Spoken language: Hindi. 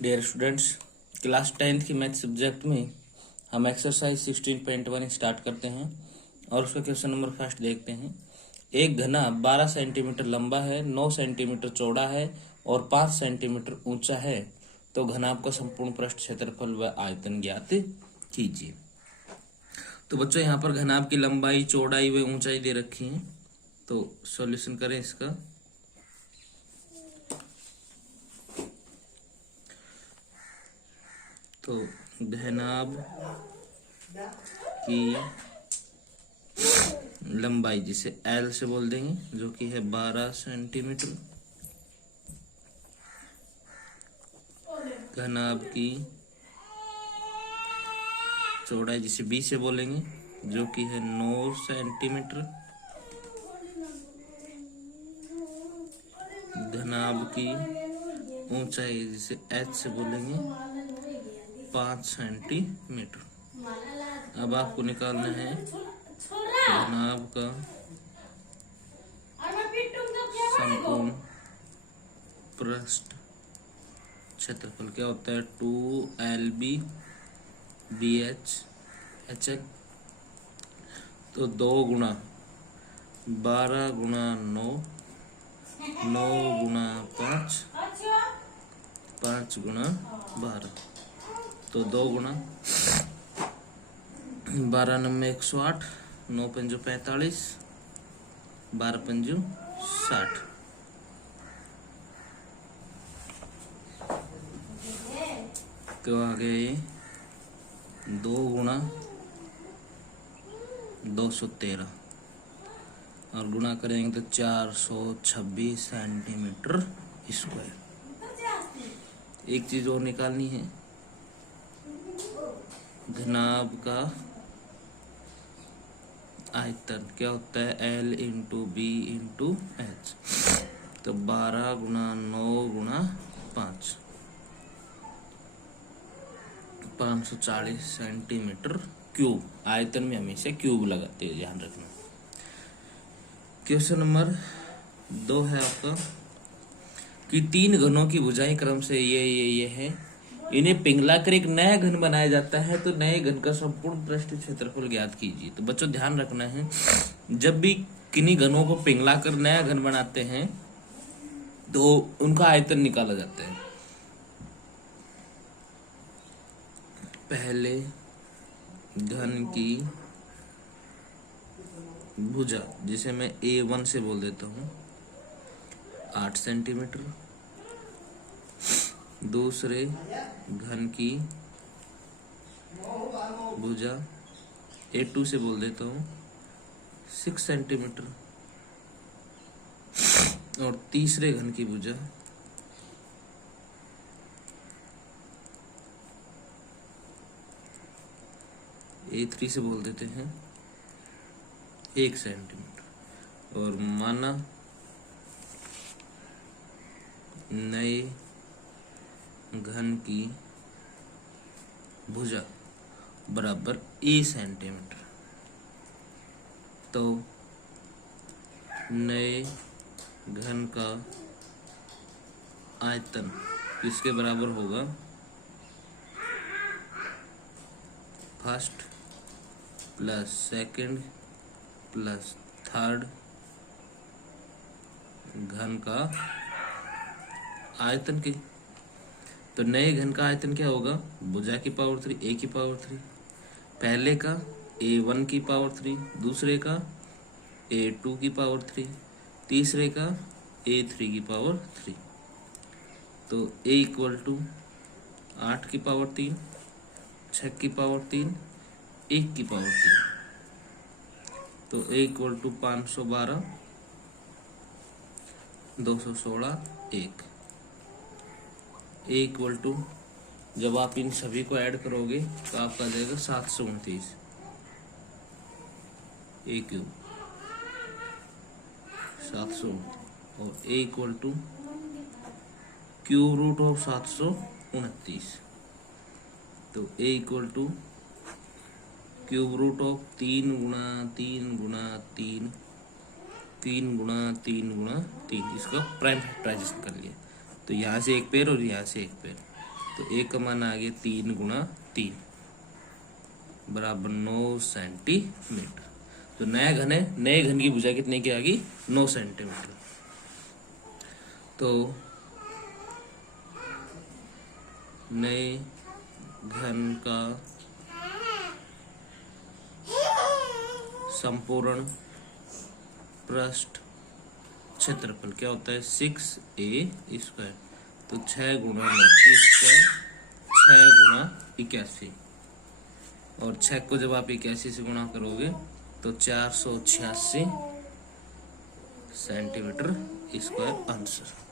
डियर स्टूडेंट्स, क्लास 10th की मैथ सब्जेक्ट में हम एक्सरसाइज 16.1 स्टार्ट करते हैं और उसका क्वेश्चन नंबर फर्स्ट देखते हैं। एक घना 12 सेंटीमीटर लंबा है, 9 सेंटीमीटर चौड़ा है और 5 सेंटीमीटर ऊंचा है, तो घनाभ का संपूर्ण पृष्ठ क्षेत्रफल व आयतन ज्ञात कीजिए। तो बच्चों यहाँ पर घनाभ की लंबाई, चौड़ाई व ऊंचाई दे रखी है, तो सॉल्यूशन करें इसका। तो घनाभ की लंबाई जिसे L से बोल देंगे, जो कि है 12 सेंटीमीटर। घनाभ की चौड़ाई जिसे B से बोलेंगे, जो कि है 9 सेंटीमीटर। घनाभ की ऊंचाई जिसे H से बोलेंगे 5 सेंटीमीटर। अब आपको निकालना है घनाभ का संपूर्ण पृष्ठ क्षेत्रफल क्या होता है, 2LB BH तो 2 गुणा 12 गुणा 9, 9 गुणा 5, 5 गुणा 12, तो 2 गुणा 12 नम्बे 108, 9 पंजो 45, 12 पंजो 60। तो आ गए 2 गुणा 213 और गुणा करेंगे तो 426 सेंटीमीटर स्क्वायर। एक चीज और निकालनी है, घनाभ का आयतन क्या होता है, L into B into H. तो 12 गुणा 9 गुणा 5, 540 सेंटीमीटर क्यूब। आयतन में हमेशा क्यूब लगाते हैं, ध्यान रखना। क्वेश्चन नंबर 2 है आपका कि 3 घनों की भुजाएं क्रम से ये है, इन्हें पिघला कर एक नया घन बनाया जाता है, तो नए घन का संपूर्ण पृष्ठ क्षेत्रफल ज्ञात कीजिए। तो बच्चों ध्यान रखना है, जब भी किन्हीं घनों को पिघला कर नया घन बनाते हैं तो उनका आयतन निकाला जाता है। पहले घन की भुजा जिसे मैं A1 से बोल देता हूं 8 सेंटीमीटर, दूसरे घन की भुजा A2 से बोल देता हूं 6 सेंटीमीटर, और तीसरे घन की भुजा A3 से बोल देते हैं 1 सेंटीमीटर। और माना नए घन की भुजा बराबर A सेंटीमीटर, तो नए घन का आयतन किसके बराबर होगा, first plus second plus third घन का आयतन के। तो नए घन का आयतन क्या होगा, भुजा की पावर 3 A की पावर 3, पहले का A1 की पावर 3, दूसरे का A2 की पावर 3, तीसरे का A3 की पावर 3। तो A इक्वल टू 8 की पावर 3, 6 की पावर 3, 1 की पावर 3, तो A equal to 512, 216, 1। A equal to जब आप इन सभी को ऐड करोगे तो आपका आ जाएगा 729 A क्यूब, 729, और A equal to cube root of 729, तो A equal to cube root of 3 गुणा 3 गुणा 3, 3 गुणा 3 गुणा 3, इसका प्राइम फैक्टराइजेशन कर लिया, तो यहाँ से एक पेड़ और यहाँ से एक पेड़, तो ए का मान आ गया 3 गुणा 3 बराबर 9 सेंटीमीटर। तो नया घन है, नए घन की भुजा कितने की आ गई? 9 सेंटीमीटर। तो नए घन का संपूर्ण पृष्ठ क्षेत्रफल क्या होता है? 6a²। तो 6 गुणा 29 6 गुणा 81, और 6 को जब आप 81 से गुणा करोगे तो 486 सेंटीमीटर स्क्वायर आंसर।